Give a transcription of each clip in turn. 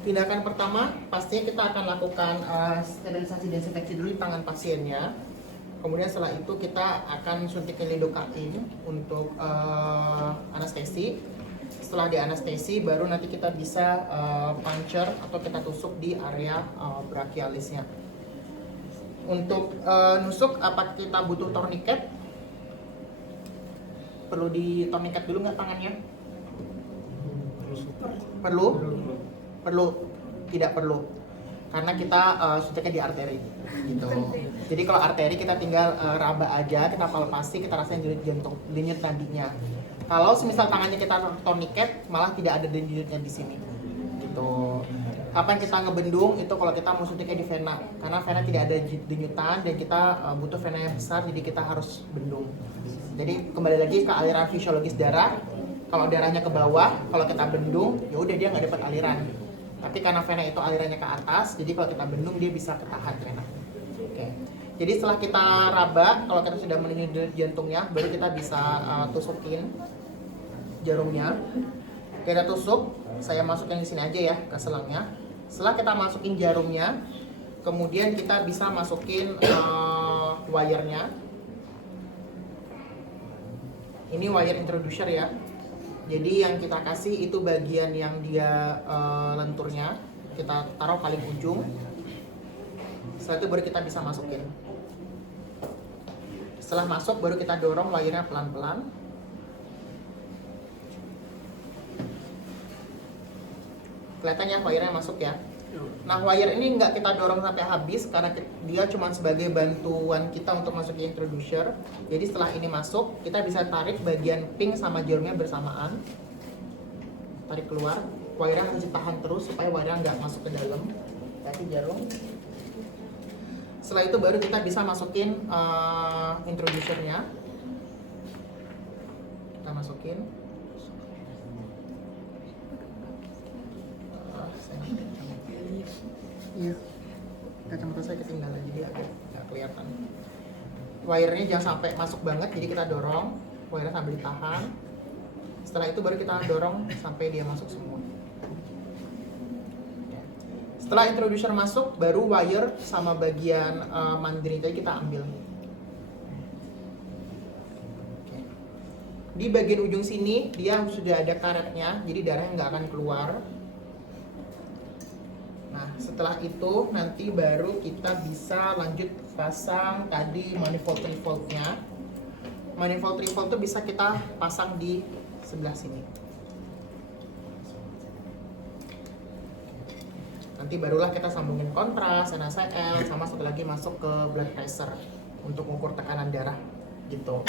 Tindakan pertama, pastinya kita akan lakukan sterilisasi desinfeksi dulu di tangan pasiennya. Kemudian setelah itu kita akan suntikin lidocaine untuk anestesi. Setelah di anestesi, baru nanti kita bisa puncture atau kita tusuk di area brachialisnya. Untuk nusuk, apa kita butuh tourniquet? Perlu di tourniquet dulu nggak tangannya? Perlu? Perlu? Tidak perlu, karena kita suntiknya di arteri gitu. Jadi kalau arteri kita tinggal raba aja, kita palpasi, kita rasain denyut nadinya. Kalau semisal tangannya kita tourniquet, malah tidak ada denyutnya di sini gitu. Kapan kita ngebendung itu kalau kita mau suntiknya di vena, karena vena tidak ada denyutan dan kita butuh vena yang besar, jadi kita harus bendung. Jadi kembali lagi ke aliran fisiologis darah. Kalau darahnya ke bawah, kalau kita bendung, ya udah dia nggak dapat aliran. Tapi karena vena itu alirannya ke atas, jadi kalau kita bendung dia bisa ketahan vena. Oke. Jadi setelah kita raba, kalau kita sudah menuju jantungnya, baru kita bisa tusukin jarumnya. Kita tusuk, saya masukin di sini aja ya ke selangnya. Setelah kita masukin jarumnya, kemudian kita bisa masukin wire-nya. Ini wire introducer ya. Jadi yang kita kasih itu bagian yang dia lenturnya, kita taruh paling ujung. Setelah itu baru kita bisa masukin. Setelah masuk baru kita dorong wire-nya pelan-pelan. Kelihatan ya wire-nya masuk ya. Nah wire ini nggak kita dorong sampai habis karena dia cuma sebagai bantuan kita untuk masukin introducer. Jadi setelah ini masuk, kita bisa tarik bagian pink sama jarumnya bersamaan. Tarik keluar, wire-nya harus ditahan terus supaya wire-nya nggak masuk ke dalam. Kasih jarum. Setelah itu baru kita bisa masukin introducernya. Kita masukin. Iya, kacamata saya ketinggalan jadi agak nggak kelihatan. Wire-nya jangan sampai masuk banget, jadi kita dorong wire-nya sambil ditahan. Setelah itu baru kita dorong sampai dia masuk semua. Setelah introducer masuk, baru wire sama bagian mandiri tadi kita ambil. Di bagian ujung sini dia sudah ada karetnya, jadi darahnya nggak akan keluar. Nah, setelah itu nanti baru kita bisa lanjut pasang tadi manifold revolve-nya. Manifold revolve itu bisa kita pasang di sebelah sini. Nanti barulah kita sambungin kontras, NaCl, sama satu lagi masuk ke blood pressure untuk mengukur tekanan darah gitu.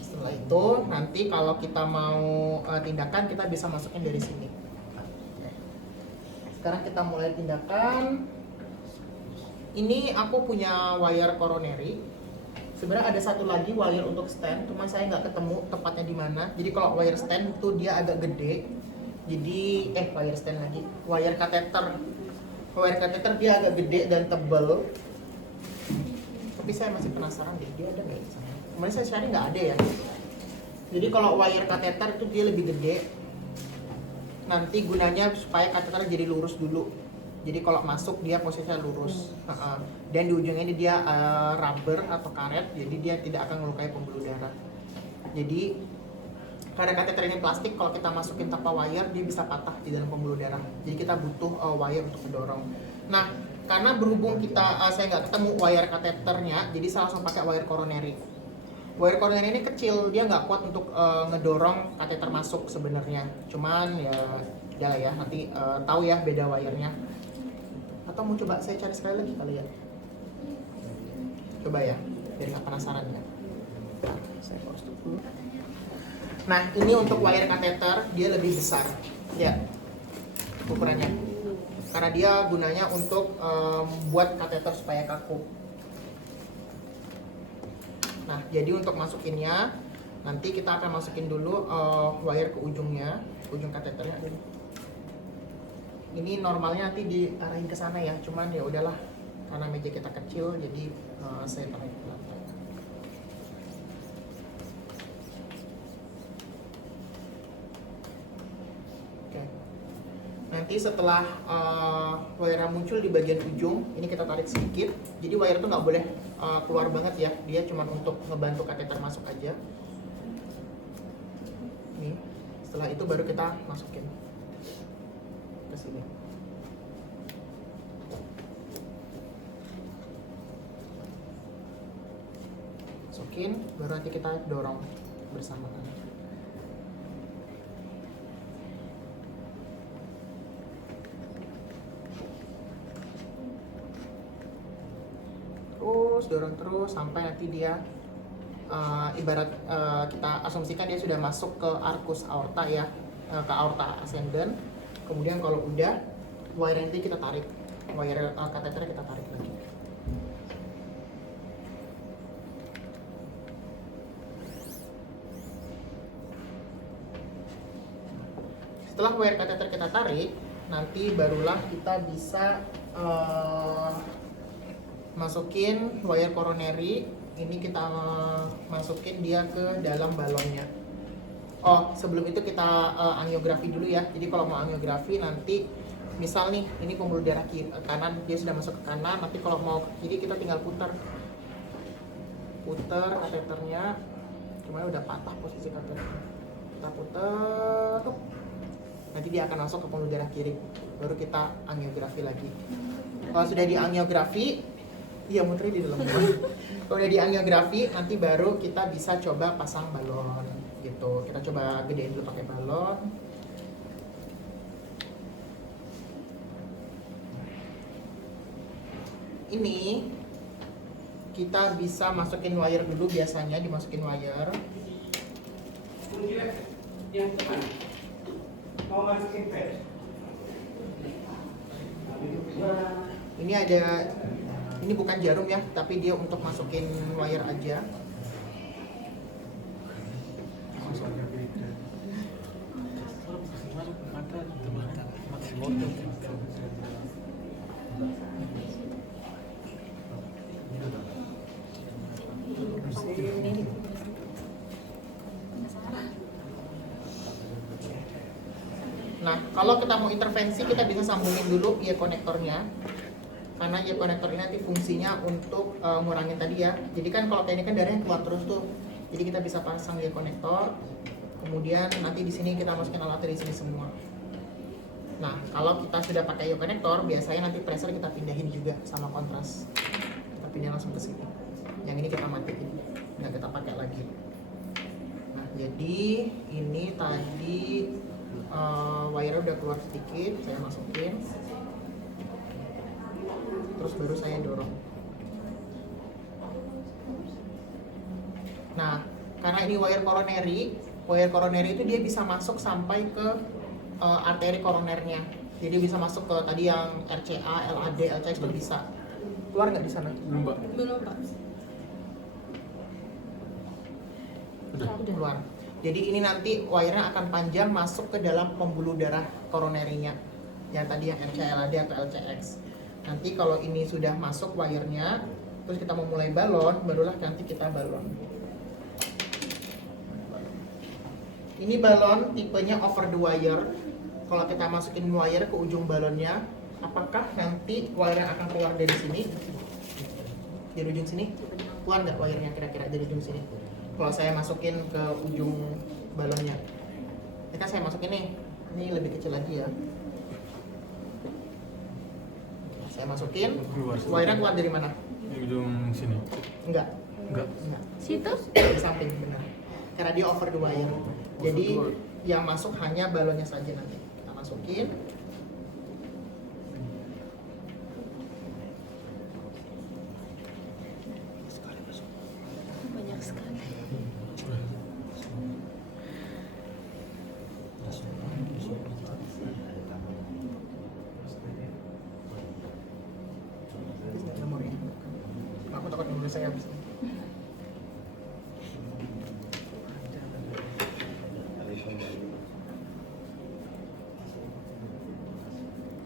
Setelah itu nanti kalau kita mau tindakan kita bisa masukin dari sini. Sekarang kita mulai tindakan. Ini aku punya wire coronary. Sebenarnya ada satu lagi wire untuk stand, cuma saya nggak ketemu tepatnya di mana. Jadi kalau wire stand itu dia agak gede. Jadi wire stand lagi, wire catheter. Wire catheter dia agak gede dan tebal. Tapi saya masih penasaran deh, dia ada nggak di sana? Kemarin saya cari nggak ada ya. Jadi kalau wire catheter itu dia lebih gede. Nanti gunanya supaya kateter jadi lurus dulu. Jadi kalau masuk dia posisinya lurus. Dan di ujungnya ini dia rubber atau karet, jadi dia tidak akan melukai pembuluh darah. Jadi karena kateter ini plastik, kalau kita masukin tanpa wire dia bisa patah di dalam pembuluh darah. Jadi kita butuh wire untuk mendorong. Nah, karena berhubung saya nggak ketemu wire kateternya, jadi saya langsung pakai wire coronary. Wire coronary ini kecil, dia nggak kuat untuk ngedorong kateter masuk sebenarnya. Cuman ya lah ya, nanti tahu ya beda wire-nya. Atau mau coba saya cari sekali lagi kali ya? Coba ya, biar nggak penasaran ya. Saya post dulu. Nah, ini untuk wire kateter, dia lebih besar. Ya, ukurannya. Karena dia gunanya untuk buat kateter supaya kaku. Nah, jadi untuk masukinnya, nanti kita akan masukin dulu wire ke ujungnya, ujung kateternya. Ini normalnya nanti diarahin ke sana ya, cuman ya udahlah, karena meja kita kecil, jadi saya taruh ke lantai. Oke. Nanti setelah wire muncul di bagian ujung, ini kita tarik sedikit. Jadi wire itu nggak boleh keluar banget ya, dia cuma untuk ngebantu kateter masuk aja. Nih, setelah itu baru kita masukin ke sini. Masukin, baru nanti kita dorong bersamaan. Terus dorong terus sampai nanti dia ibarat kita asumsikan dia sudah masuk ke arcus aorta ya, ke aorta ascendent. Kemudian kalau udah, wire nanti kita tarik, wire kateter kita tarik lagi. Setelah wire kateter kita tarik, nanti barulah kita bisa masukin wire coronary. Ini kita masukin dia ke dalam balonnya. Oh, sebelum itu kita angiografi dulu ya. Jadi kalau mau angiografi nanti, misal nih, ini pembuluh darah kiri, kanan, dia sudah masuk ke kanan. Nanti kalau mau ke kiri kita tinggal putar kateternya. Cuma udah patah posisi kateternya. Kita putar, nanti dia akan masuk ke pembuluh darah kiri. Baru kita angiografi lagi. Kalau sudah di angiografi, iya muternya di dalam. Kalau udah di angiografi, nanti baru kita bisa coba pasang balon gitu. Kita coba gedein dulu pakai balon. Ini kita bisa masukin wire dulu, biasanya dimasukin wire. Yang teman mau masukin pad. Ini ada, ini bukan jarum ya, tapi dia untuk masukin wire aja. Nah, kalau kita mau intervensi, kita bisa sambungin dulu ear konektornya. Karena ear konektor ini nanti fungsinya untuk ngurangin tadi ya. Jadi kan kalau kayak ini kan darahnya keluar terus tuh. Jadi kita bisa pasang ear konektor. Kemudian nanti di sini kita masukin alatnya di sini semua. Nah, kalau kita sudah pakai ear konektor, biasanya nanti pressure kita pindahin juga sama kontras. Kita pindah langsung ke sini. Yang ini kita matiin, nggak kita pakai lagi. Nah, jadi ini tadi wire udah keluar sedikit, saya masukin. Terus baru saya dorong. Nah, karena ini wire coronary itu dia bisa masuk sampai ke arteri koronernya. Jadi bisa masuk ke tadi yang RCA, LAD, LCX itu bisa. Keluar nggak di sana? Belum, Pak. Belum, Pak. Udah. Keluar. Jadi ini nanti wire-nya akan panjang masuk ke dalam pembuluh darah koronerinya. Yang tadi yang RCA, LAD atau LCX. Nanti kalau ini sudah masuk wire-nya, terus kita mau mulai balon, barulah nanti kita balon. Ini balon tipenya over the wire. Kalau kita masukin wire ke ujung balonnya, apakah nanti wire akan keluar dari sini? Dari ujung sini? Keluar nggak wire-nya kira-kira dari ujung sini? Kalau saya masukin ke ujung balonnya, ini kan saya masukin nih, ini lebih kecil lagi ya. Saya masukin, wire-nya keluar dari mana? Di ujung sini. Enggak. Enggak. Situ? Di samping, benar. Karena dia over the wire. Jadi yang masuk hanya balonnya saja nanti. Kita masukin. Banyak sekali. Nomornya. Aku takut dulu saya habis.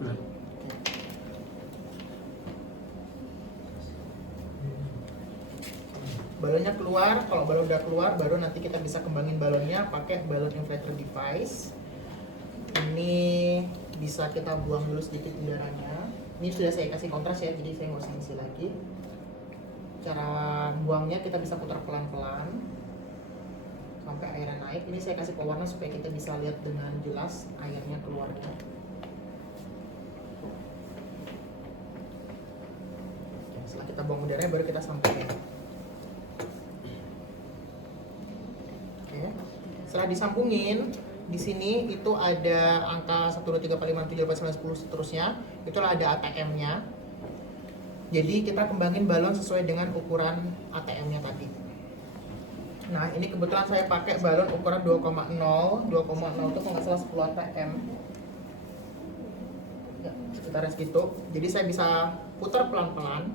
Udah. Balonnya keluar, kalau balon udah keluar baru nanti kita bisa kembangin balonnya pakai balon inflator device. Ini bisa kita buang dulu sedikit udaranya. Ini sudah saya kasih kontras ya, jadi saya nggak usah isi lagi. Cara buangnya kita bisa putar pelan-pelan sampai airnya naik. Ini saya kasih pewarna supaya kita bisa lihat dengan jelas airnya keluarnya. Oke, setelah kita buang udaranya baru kita sampaikan. Oke, setelah disambungin, di sini itu ada angka 1, 2, 3, 4, 5, 6, 7, 8, 9, 10 seterusnya. Itulah ada ATM-nya. Jadi kita kembangin balon sesuai dengan ukuran ATM-nya tadi. Nah, ini kebetulan saya pakai balon ukuran 2,0. 2,0 itu kalau nggak salah 10 ATM. Ya, sekitar segitu. Jadi saya bisa putar pelan-pelan.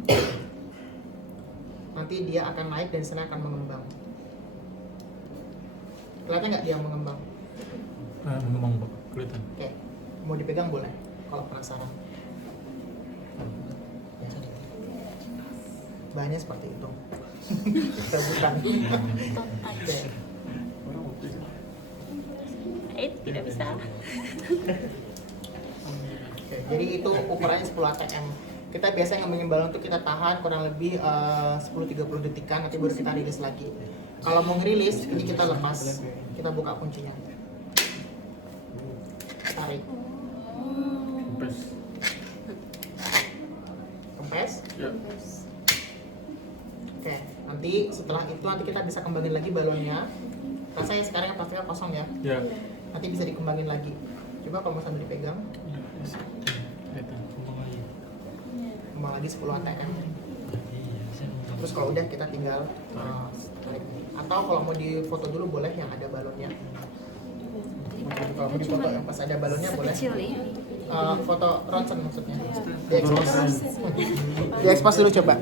Nanti dia akan naik dan sana akan mengembang. Kelihatan nggak dia mengembang? Ngomong Pak, kelihatan. Oke, mau dipegang boleh kalau penasaran. Bahannya seperti itu. Kita bukan. Oke. Tidak bisa. Oke, jadi itu ukurannya 10 ATM. Kita biasanya ngembangin balon tuh kita tahan kurang lebih 10-30 detikan, nanti baru kita rilis lagi. Kalau mau ngerilis, ini kita lepas. Kita buka kuncinya. Tarik. Kempes. Kempes. Ya. Oke, nanti setelah itu nanti kita bisa kembangin lagi balonnya. Rasanya sekarang plastiknya kosong ya. Ya. Nanti bisa dikembangin lagi. Coba kalau mau sambil dipegang, Kelihatan. kembang lagi 10 ATM. Terus kalau udah kita tinggal tarik. Atau kalau mau di foto dulu boleh yang ada balonnya. Kalau mau di foto yang pas ada balonnya boleh. Sekecil ini. Foto ronsen maksudnya. Di expose dulu coba.